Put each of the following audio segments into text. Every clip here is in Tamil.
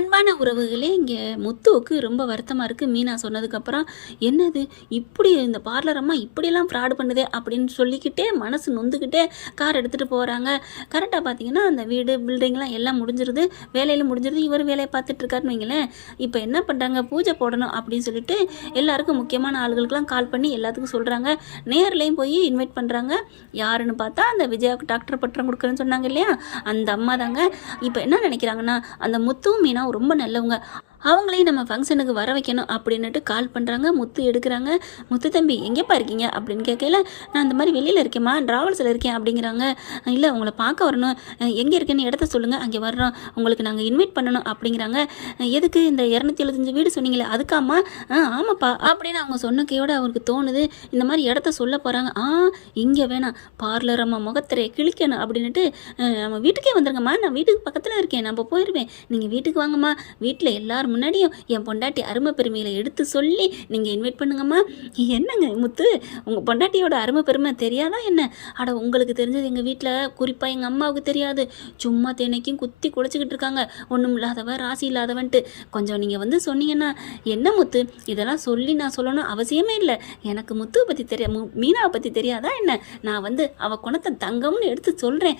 அன்பான உறவுகளே, இங்கே முத்துவுக்கு ரொம்ப வருத்தமாக இருக்குது. மீனா சொன்னதுக்கப்புறம், என்னது இப்படி இந்த பார்லர் அம்மா இப்படியெல்லாம் ஃப்ராடு பண்ணுதே அப்படின்னு சொல்லிக்கிட்டே மனசு நொந்துக்கிட்டே கார் எடுத்துகிட்டு போகிறாங்க. கரெக்டாக பார்த்தீங்கன்னா அந்த வீடு பில்டிங்லாம் எல்லாம் முடிஞ்சிருது, வேலையில் முடிஞ்சிருது. இவர் வேலையை பார்த்துட்ருக்காருன்னு வைங்களேன். இப்போ என்ன பண்ணுறாங்க, பூஜை போடணும் அப்படின்னு சொல்லிட்டு எல்லாருக்கும் முக்கியமான ஆளுகளுக்கெல்லாம் கால் பண்ணி எல்லாத்துக்கும் சொல்கிறாங்க. நேர்லேயும் போய் இன்வைட் பண்ணுறாங்க. யாருன்னு பார்த்தா அந்த விஜயாவுக்கு டாக்டர் பட்டம் கொடுக்குறேன்னு சொன்னாங்க இல்லையா, அந்த அம்மா தாங்க. இப்போ என்ன நினைக்கிறாங்கன்னா, அந்த முத்துவும் மீனா ரொம்ப நல்லவங்க, அவங்களையும் நம்ம ஃபங்க்ஷனுக்கு வர வைக்கணும் அப்படின்னுட்டு கால் பண்ணுறாங்க. முத்து எடுக்கிறாங்க. முத்து தம்பி எங்கேப்பா இருக்கீங்க அப்படின்னு கேட்கல, நான் இந்த மாதிரி வெளியில் இருக்கேம்மா, ட்ராவல்ஸில் இருக்கேன் அப்படிங்கிறாங்க. இல்லை உங்களை பார்க்க வரணும், எங்கே இருக்கேன்னு இடத்த சொல்லுங்கள், அங்கே வர்றோம், உங்களுக்கு நாங்கள் இன்வைட் பண்ணணும் அப்படிங்கிறாங்க. எதுக்கு இந்த 275 வீடு சொன்னீங்களே அதுக்காம்மா? ஆமாப்பா அப்படின்னு அவங்க சொன்னக்கையோடு அவருக்கு தோணுது, இந்த மாதிரி இடத்த சொல்ல போகிறாங்க. இங்கே வேணாம், பார்லர் அம்மா முகத்திரையை கிழிக்கணும் அப்படின்னுட்டு நம்ம வீட்டுக்கே வந்துருங்கம்மா, நான் வீட்டுக்கு பக்கத்தில் இருக்கேன், நம்ம போயிடுவேன், நீங்கள் வீட்டுக்கு வாங்கம்மா, வீட்டில் எல்லோரும் முன்னாடியும் என் பொண்டாட்டி அருமை பெருமையில் எடுத்து சொல்லி நீங்கள் இன்வைட் பண்ணுங்கம்மா. என்னங்க முத்து, உங்கள் பொண்டாட்டியோட அருமை பெருமை தெரியாதா என்ன? அட உங்களுக்கு தெரிஞ்சது எங்கள் வீட்டில் குறிப்பாக எங்கள் அம்மாவுக்கு தெரியாது. சும்மா தினைக்கும் குத்தி குழைச்சிக்கிட்டு இருக்காங்க, ஒன்றும் இல்லாதவ ராசி இல்லாதவன்ட்டு. கொஞ்சம் நீங்கள் வந்து சொன்னீங்கன்னா. என்ன முத்து, இதெல்லாம் சொல்லி நான் சொல்லணும் அவசியமே இல்லை. எனக்கு முத்துவை பற்றி மீனாவை பற்றி தெரியாதா என்ன? நான் வந்து அவள் குணத்தை தங்கம்னு எடுத்து சொல்கிறேன்.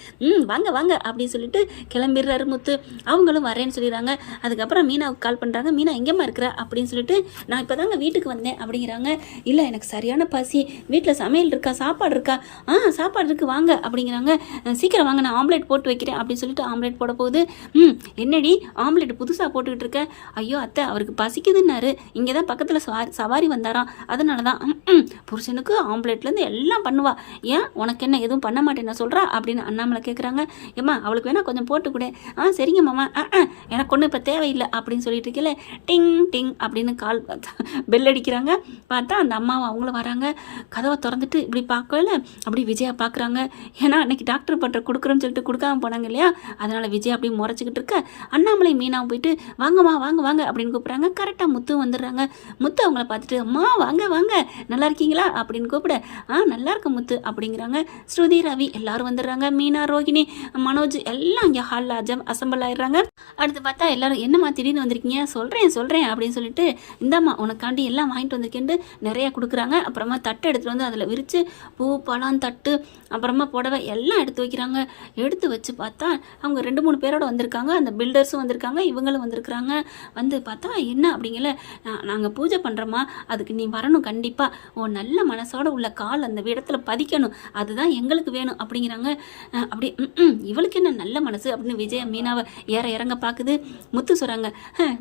வாங்க வாங்க அப்படின்னு சொல்லிட்டு கிளம்பிடுறாரு முத்து. அவங்களும் வரேன்னு சொல்லிடுறாங்க. அதுக்கப்புறம் மீனாவுக்கு கால் பண்ணுறாங்க. மீனா எங்கேம்மா இருக்கிற அப்படின்னு சொல்லிட்டு, நான் இப்போ தாங்க வீட்டுக்கு வந்தேன் அப்படிங்கிறாங்க. இல்லை எனக்கு சரியான பசி, வீட்டில் சமையல் இருக்கா, சாப்பாடு இருக்கா? சாப்பாடு இருக்குது வாங்க அப்படிங்கிறாங்க. சீக்கிரம் வாங்க, நான் ஆம்லேட் போட்டு வைக்கிறேன் அப்படின்னு சொல்லிட்டு ஆம்லேட் போட போகுது. என்னடி ஆம்லேட் புதுசாக போட்டுக்கிட்டு இருக்க? ஐயோ அத்தை, அவருக்கு பசிக்குதுன்னாரு, இங்கே தான் பக்கத்தில் சவாரி வந்தாராம், அதனால தான். புருஷனுக்கு ஆம்லேட்லேருந்து எல்லாம் பண்ணுவா, ஏன் உனக்கு என்ன எதுவும் பண்ண மாட்டேன்னு சொல்கிறா அப்படின்னு அண்ணாமலை கேட்குறாங்க. ஏம்மா அவளுக்கு வேணா கொஞ்சம் போட்டு கூட. சரிங்க மாமா, எனக்கு ஒன்றும் இப்போ தேவையில்லை அப்படின்னு சொல்லிட்டு இருக்கல. டிங் டிங் அப்படின்னு கால் பெல் அடிக்கிறாங்க. பார்த்தா அந்த அம்மாவை அவங்களும் வராங்க. கதவை திறந்துட்டு இப்படி பார்க்கல, அப்படி விஜயா பார்க்குறாங்க. ஏன்னா அன்னைக்கு டாக்டர் பட்டம் கொடுக்குறோன்னு சொல்லிட்டு கொடுக்காம போனாங்க இல்லையா, அதனால் விஜயா அப்படி முறைச்சிக்கிட்டு இருக்க. அண்ணாமலை மீனாவும் போயிட்டு வாங்கம்மா வாங்க வாங்க அப்படின்னு கூப்பிட்றாங்க. கரெக்டாக முத்து வந்துடுறாங்க. முத்து அவங்கள பார்த்துட்டு, அம்மா வாங்க வாங்க, நல்லா இருக்கீங்களா அப்படின்னு கூப்பிட, நல்லா இருக்க முத்து அப்படிங்கிறாங்க. ஸ்ருதி ரவி எல்லாரும் வந்துடுறாங்க. மீனா, ரோஹிணி, மனோஜ் எல்லாம் இங்கே ஹாலில் அசம்பிள் ஆயிடுறாங்க. அடுத்து பார்த்தா எல்லாரும் என்னம்மா திடீர்னு வந்திருக்கீங்க? சொல்கிறேன் அப்படின்னு சொல்லிட்டு, இந்தாம்மா உனக்காண்டி எல்லாம் வாங்கிட்டு வந்திருக்கேன்ட்டு நிறையா கொடுக்குறாங்க. அப்புறமா தட்டை எடுத்துகிட்டு வந்து அதில் விரித்து பூ பழம் தட்டு அப்புறமா புடவை எல்லாம் எடுத்து வைக்கிறாங்க. எடுத்து வச்சு பார்த்தா அவங்க 2-3 பேரோட வந்திருக்காங்க. அந்த பில்டர்ஸும் வந்திருக்காங்க, இவங்களும் வந்திருக்கிறாங்க. வந்து பார்த்தா என்ன அப்படிங்கல, நாங்கள் பூஜை பண்ணுறோமா, அதுக்கு நீ வரணும் கண்டிப்பாக, உன் நல்ல மனசோட உள்ள கால் அந்த இடத்துல பதிக்கணும், அதுதான் எங்களுக்கு வேணும் அப்படிங்கிறாங்க. அப்படி இவளுக்கு என்ன நல்ல மனசு அப்படின்னு விஜய மீனாவை இறங்க பார்க்குது. முத்து சொல்கிறாங்க,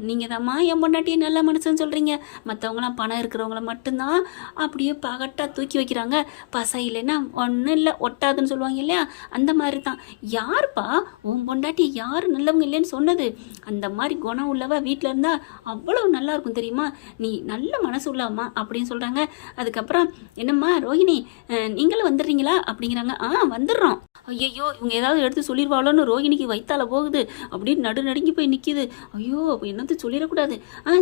நீங்கள் தான்மா என் பொண்டாட்டியை நல்ல மனுஷன்னு சொல்கிறீங்க, மற்றவங்களாம் பணம் இருக்கிறவங்கள மட்டும்தான் அப்படியே பகட்டாக தூக்கி வைக்கிறாங்க, பசை இல்லைன்னா ஒன்றும் இல்லை ஒட்டாதுன்னு சொல்லுவாங்க இல்லையா, அந்த மாதிரி தான். யாருப்பா உன் பொண்டாட்டி யார் நல்லவங்க இல்லைன்னு சொன்னது? அந்த மாதிரி குணம் உள்ளவ வீட்டில் இருந்தால் அவ்வளோ நல்லா இருக்கும் தெரியுமா, நீ நல்ல மனசு உள்ளவம்மா அப்படின்னு சொல்கிறாங்க. அதுக்கப்புறம் என்னம்மா ரோஹிணி, நீங்களும் வந்துடுறீங்களா அப்படிங்கிறாங்க. வந்துடுறோம். ஐயோ இவங்க ஏதாவது எடுத்து சொல்லிடுவாளோன்னு ரோஹிணிக்கு வைத்தால போகுது, அப்படின்னு நடுநடுங்கி போய் நிற்கிது. ஐயோ என்னது சொல்லிடக்கூடாது.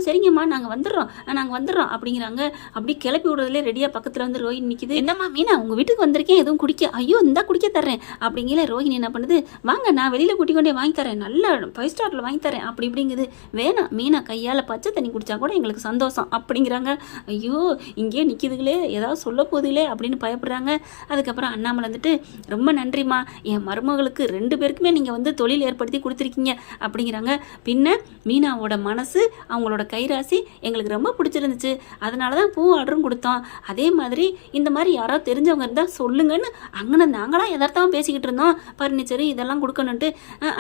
சரிங்கம்மா நாங்கள் வந்துடுறோம் அப்படிங்கிறாங்க. அப்படி கிளப்பி விடுறதுலே ரெடியாக பக்கத்தில் வந்து ரோஹிணி நிற்கிது. என்னம்மா மீனா, உங்கள் வீட்டுக்கு வந்திருக்கேன், எதுவும் குடிக்க? ஐயோ இந்தா குடிக்க தர்றேன் அப்படிங்கிற ரோஹிணி என்ன பண்ணுது, வாங்க நான் வெளியில் கூட்டி கொண்டே வாங்கி தரேன், நல்ல 5 ஸ்டாரில் வாங்கி தரேன் அப்படி இப்படிங்குது. வேணாம் மீனா, கையால் பச்சை தண்ணி குடித்தா கூட எங்களுக்கு சந்தோஷம் அப்படிங்கிறாங்க. ஐயோ இங்கேயே நிற்கிதுங்களே, ஏதாவது சொல்ல போகுதுங்களே அப்படின்னு பயப்படுறாங்க. அதுக்கப்புறம் அண்ணாமலை வந்துட்டு, ரொம்ப நன்றிம்மா, என் மருமகளுக்கு 2 பேருக்குமே நீங்கள் வந்து தொழில் ஏற்படுத்தி கொடுத்துருக்கீங்க அப்படிங்கிறாங்க. பின்ன மீனாவோட மனசு, அவங்களோட கைராசி எங்களுக்கு ரொம்ப பிடிச்சிருந்துச்சு, அதனால தான் பூ ஆர்டரும் கொடுத்தோம். அதே மாதிரி இந்த மாதிரி யாராவது தெரிஞ்சவங்க இருந்தால் சொல்லுங்கன்னு அங்கே நாங்களாம் எதார்த்தமாக பேசிக்கிட்டு இருந்தோம், ஃபர்னிச்சரு இதெல்லாம் கொடுக்கணுன்ட்டு.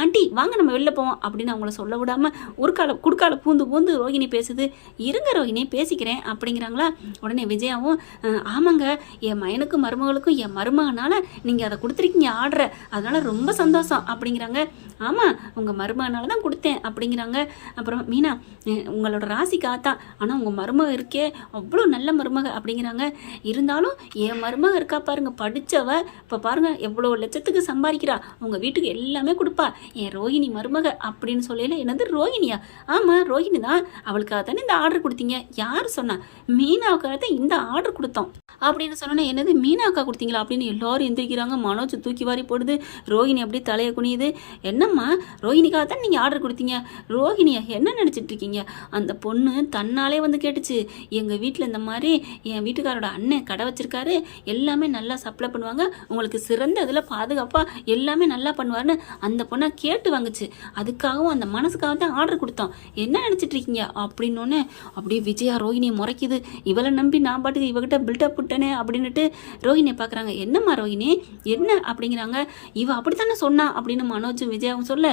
ஆண்டி வாங்க நம்ம வெளில போவோம் அப்படின்னு அவங்கள சொல்ல விடாமல் குறுக்கால பூந்து ரோஹிணி பேசுது. இருங்க ரோஹிணி பேசிக்கிறேன் அப்படிங்கிறாங்களா. உடனே விஜயாவும், ஆமாங்க என் மயனுக்கும் மருமகளுக்கும் என் மருமகனால நீங்கள் அதை கொடுத்துருக்கீங்க ஆர்டரை, அதனால ரொம்ப சந்தோஷம் அப்படிங்கிறாங்க. ஆமாம் உங்கள் மருமகனால தான் கொடுத்தேன் அப்படிங்கிறாங்க. அப்புறம் மீனா, உங்களோட ராசி காத்தா, ஆனால் உங்கள் மருமக இருக்கே அவ்வளோ நல்ல மருமக அப்படிங்கிறாங்க. இருந்தாலும் என் மருமக இருக்கா பாருங்க, படித்தவ, இப்போ பாருங்க எவ்வளோ லட்சத்துக்கு சம்பாதிக்கிறா, உங்கள் வீட்டுக்கு எல்லாமே கொடுப்பா, என் ரோஹிணி மருமக அப்படின்னு சொல்லல. என்னது ரோஹிணியா? ஆமாம் ரோஹிணி தான், அவளுக்காக தானே இந்த ஆர்டர் கொடுத்தீங்க. யார் சொன்னா? மீனாவுக்காக தான் இந்த ஆர்டர் கொடுத்தோம். அப்படின்னு சொன்னோன்னே என்னது மீனா அக்கா கொடுத்தீங்களா அப்படின்னு எல்லாரும் எந்திரிக்கிறாங்க. மனோஜ் தூக்கி வாரி போடுது. ரோஹிணி அப்படியே தலையை குனியுது. என்னம்மா ரோஹிணிக்காக தான் நீங்கள் ஆர்டர் கொடுத்தீங்க? ரோஹிணியா என்ன நினச்சிட்டு இருக்கீங்க? அந்த பொண்ணு தன்னாலே வந்து கேட்டுச்சு, எங்கள் வீட்டில் இந்த மாதிரி என் வீட்டுக்காரோட அண்ணன் கடை வச்சிருக்காரு, எல்லாமே நல்லா சப்ளை பண்ணுவாங்க, உங்களுக்கு சிறந்த இதில் பாதுகாப்பாக எல்லாமே நல்லா பண்ணுவார்னு அந்த பொண்ணை கேட்டு வாங்குச்சு. அதுக்காகவும் அந்த மனசுக்காக தான் ஆர்டர் கொடுத்தோம். என்ன நினச்சிட்டு இருக்கீங்க அப்படின்னோடனே அப்படியே விஜயா ரோஹிணியை முறைக்குது. இவளை நம்பி நான் பாட்டுக்கு இவகிட்ட பில்டப் விட்டனே அப்படின்னுட்டு ரோஹிணியை பார்க்குறாங்க. என்னம்மா ரோஹிணி என்ன அப்படிங்கிறாங்க. இவ அப்படித்தானே சொன்னா அப்படின்னு மனோஜும் விஜயாவும் சொல்ல,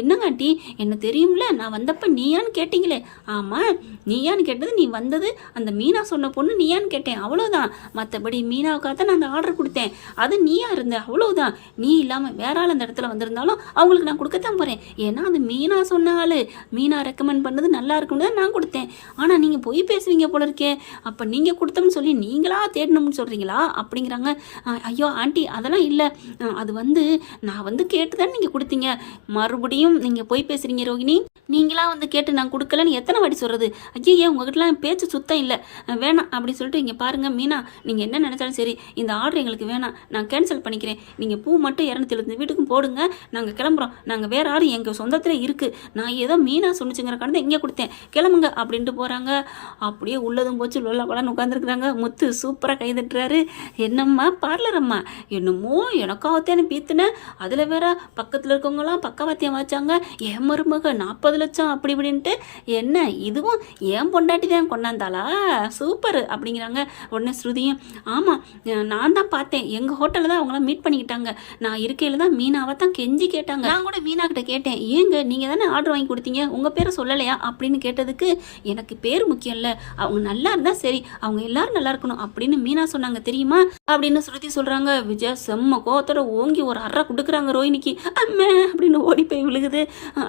என்னங்க ஆண்டி என்ன தெரியும்ல, நான் வந்தப்ப நீயான்னு கேட்டீங்களே. ஆமாம், நீயான்னு கேட்டது, நீ வந்தது அந்த மீனா சொன்ன பொண்ணு நீயான்னு கேட்டேன், அவ்வளோதான். மற்றபடி மீனாவுக்காக தான் நான் அந்த ஆர்டர் கொடுத்தேன், அது நீயா இருந்த, அவ்வளோதான். நீ இல்லாமல் வேற ஆள் அந்த இடத்துல வந்திருந்தாலும் அவங்களுக்கு நான் கொடுக்கத்தான் போகிறேன். ஏன்னா அது மீனா சொன்ன ஆள், மீனா ரெக்கமெண்ட் பண்ணது நல்லா இருக்குன்னு தான் நான் கொடுத்தேன். ஆனால் நீங்கள் போய் பேசுவீங்க போல இருக்கே, அப்போ நீங்கள் கொடுத்தோம்னு சொல்லி நீங்களா தேடணும்னு சொல்கிறீங்களா அப்படிங்கிறாங்க. ஐயோ ஆண்டி அதெல்லாம் இல்லை, அது வந்து நான் வந்து கேட்டு தான் நீங்கள் கொடுத்தீங்க, மறுபடியும் நீங்கள் போய் பேசுகிறீங்க ரோஹிணி. நீங்களா வந்து கேட்டு நான் கொடுக்கலன்னு எத்தனை வாட்டி சொல்கிறது? ஐயோ உங்ககிட்டலாம் பேச்சு சுத்தம் இல்லை, வேணாம் அப்படின்னு சொல்லிட்டு இங்கே பாருங்கள் மீனா, நீங்கள் என்ன நினச்சாலும் சரி இந்த ஆர்டர் எங்களுக்கு வேணாம், நான் கேன்சல் பண்ணிக்கிறேன். நீங்கள் பூ மட்டும் 270 வீட்டுக்கும் போடுங்க, நாங்கள் கிளம்புறோம். நாங்கள் வேறு ஆள் எங்கள் சொந்தத்தில் இருக்குது, நான் ஏதோ மீனா சொன்னிச்சுங்கிறக்கான தான் இங்கே கொடுத்தேன், கிளம்புங்க அப்படின்ட்டு போகிறாங்க. அப்படியே உள்ளதும் போச்சு லொல்லா பலான்னு உட்காந்துருக்குறாங்க. முத்து சூப்பராக கைதட்டுறாரு. என்னம்மா பார்லர் அம்மா, என்னமோ எனக்காகத்தேன்னு பீத்துனேன், அதில் வேற பக்கத்தில் இருக்கவங்களாம் பக்கவாத்தியம் வச்சாங்க, என் மருமக 40 லட்சம் அப்படி இப்படின்ட்டு. என்ன இதுவும் ஏன் பொண்டாட்டி தான் கொண்டாந்தாளா, சூப்பர் அப்படிங்கிறாங்க. உடனே ஸ்ருதியும், ஆமாம் நான் தான் பார்த்தேன், எங்கள் ஹோட்டலில் தான் அவங்களாம் மீட் பண்ணிக்கிட்டாங்க, நான் இருக்கையில் தான் மீனாவை தான் கெஞ்சி கேட்டாங்க. நான் கூட மீனா கிட்ட கேட்டேன், ஏங்க நீங்கள் தானே ஆர்டர் வாங்கி கொடுத்தீங்க, உங்கள் பேரை சொல்லலையா அப்படின்னு கேட்டதுக்கு, எனக்கு பேர் முக்கியம் இல்லை, அவங்க நல்லா இருந்தால் சரி, அவங்க எல்லாரும் நல்லா இருக்கணும் அப்படின்னு மீனா சொன்னாங்க தெரியுமா அப்படின்னு ஸ்ருதி சொல்கிறாங்க. விஜயா செம்ம கோவத்தோட ஓங்கி ஒரு அறை கொடுக்குறாங்க ரோஹிணிக்கு. அம்மே அப்படின்னு ஓடி போய் விழுகுது.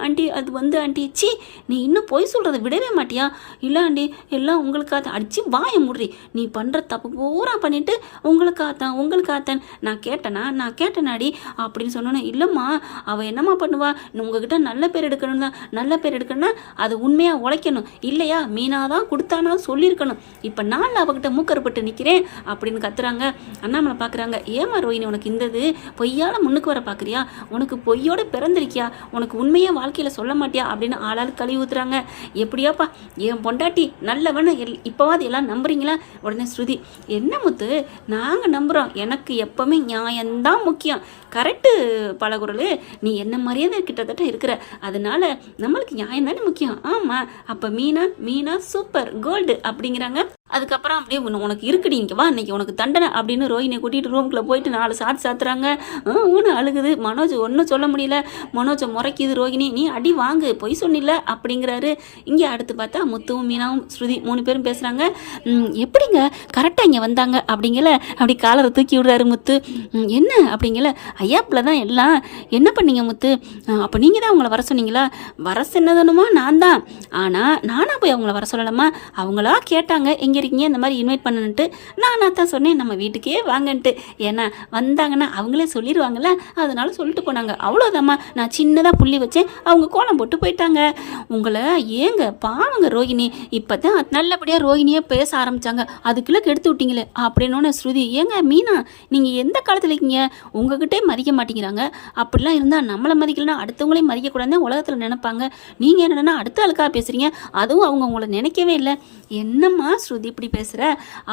ஆண்டி அது வந்து ஆண்டி சி, நீ இன்னும் போய் சொல்கிறத விடவே மாட்டியா? இல்லை ஆண்டி எல்லாம் உங்களுக்காக அடிச்சு வாய முடுறி, நீ பண்ணுற தப்பு பூரா பண்ணிட்டு உங்களுக்காகத்தான் உங்களுக்காகத்தான் நான் கேட்டேனாடி அப்படின்னு சொன்னோன்னே, இல்லைம்மா அவள் என்னம்மா பண்ணுவா, உங்ககிட்ட நல்ல பேர் எடுக்கணும் தான், நல்ல பேர் எடுக்கணும்னா அது உண்மையாக உழைக்கணும் இல்லையா, மீனா தான் கொடுத்தானா சொல்லியிருக்கணும், இப்போ நான் அவகிட்ட மூக்கறுப்பட்டு நிற்கிறேன் அப்படின்னு கத்துறாங்க. அண்ணாமலை பார்க்குறாங்க, ஏமா ரோஹிணி உனக்கு இந்தது பொய்யால் முன்னுக்கு வர பார்க்குறியா, உனக்கு பொய்யோட பிறந்திருக்கியா, உனக்கு உண்மையாக வாழ்க்கையில் சொல்ல மாட்டியா அப்படின்னு ஆளால் கழுவி ஊத்துறாங்க. எப்படியாப்பா என் பொண்டாட்டி நல்லவன்னு இப்போவாது எல்லாம் நம்புறீங்களா? உடனே ஸ்ருதி, என்ன முத்து நாங்கள் நம்புகிறோம், எனக்கு எப்போவுமே நியாயம்தான் முக்கியம், கரெக்டு பலகுரல், நீ என்ன மாதிரியே தான் கிட்டத்தட்ட இருக்கிற, அதனால நம்மளுக்கு நியாயம் தானே முக்கியம். ஆமாம், அப்போ மீனா சூப்பர் கோல்டு அப்படிங்கிறாங்க. அதுக்கப்புறம் அப்படியே உனக்கு இருக்குடி இங்கே வா, இன்னைக்கு உனக்கு தண்டனை அப்படின்னு ரோஹிணியை கூட்டிகிட்டு ரூம்குள்ளே போயிட்டு 4 சாத்துறாங்க. ஊன்னு அழுகுது. மனோஜ் ஒன்றும் சொல்ல முடியல. மனோஜை முறைக்குது ரோஹிணி, நீ அடி வாங்கு பொய் சொன்னில்ல அப்படிங்கிறாரு. இங்கே அடுத்து பார்த்தா முத்துவும் மீனாவும் ஸ்ருதி 3 பேரும் பேசுகிறாங்க. எப்படிங்க கரெக்டாக இங்கே வந்தாங்க அப்படிங்கல, அப்படி காலரை தூக்கி விடுறாரு முத்து. என்ன அப்படிங்கல, ஐயாப்பில் தான் எல்லாம், என்ன பண்ணீங்க முத்து, அப்போ நீங்கள் தான் அவங்கள வர சொன்னீங்களா? வர சொன்னதுனுமா நான் தான், ஆனால் நானாக போய் அவங்கள வர சொல்லலாமா, அவங்களா கேட்டாங்க எங்கே இருக்கீங்க இந்த மாதிரி இன்வைட் பண்ணணுன்ட்டு, நானாக தான் சொன்னேன் நம்ம வீட்டுக்கே வாங்கன்ட்டு, ஏன்னா வந்தாங்கன்னா அவங்களே சொல்லிடுவாங்கல்ல, அதனால சொல்லிட்டு போனாங்க, அவ்வளோதாம்மா, நான் சின்னதாக புள்ளி வச்சேன், அவங்க கோலம் போட்டு போயிட்டாங்க. உங்களை ஏங்க பாவங்க ரோஹிணி, இப்போ தான் நல்லபடியாக ரோஹிணியே பேச ஆரம்பித்தாங்க, அதுக்குள்ளே கெடுத்து விட்டீங்களே அப்படின்னோன்னு ஸ்ருதி, ஏங்க மீனா நீங்கள் எந்த காலத்தில் இருக்கீங்க, உங்ககிட்டே மதிக்க மாட்டேங்கிறாங்க, அப்படிலாம் இருந்தால் நம்மளை மதிக்கலன்னா அடுத்தவங்களையும் மதிக்கக்கூடாதுன்னு உலகத்தில் நினைப்பாங்க, நீங்கள் என்னென்னா அடுத்த ஆளுக்காக பேசுகிறீங்க, அதுவும் அவங்க உங்களை நினைக்கவே இல்லை. என்னம்மா ஸ்ருதி இப்படி பேசுகிற,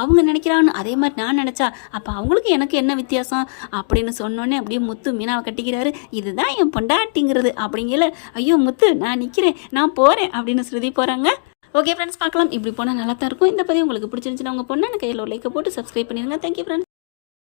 அவங்க நினைக்கிறான்னு அதே மாதிரி நான் நினச்சா அப்போ அவங்களுக்கு எனக்கு என்ன வித்தியாசம் அப்படின்னு சொன்னோன்னே அப்படியே முத்து மீனாவை கட்டிக்கிறாரு. இதுதான் என் பொண்டாட்டிங்கிறது அப்படிங்கல, ஐயோ முத்து நான் நிற்கிறேன் நான் போகிறேன் அப்படின்னு ஸ்ருதி போகிறாங்க. ஓகே ஃப்ரெண்ட்ஸ், பார்க்கலாம். இப்படி போனால் நல்லா தான் இருக்கும். இந்த பதிவு உங்களுக்கு பிடிச்சிருந்துச்சுன்னா உங்கள் பொண்ணு கையில் ஒரு லைக்கை போட்டு சப்ஸ்கிரைப் பண்ணிடுங்க. Thank you friends.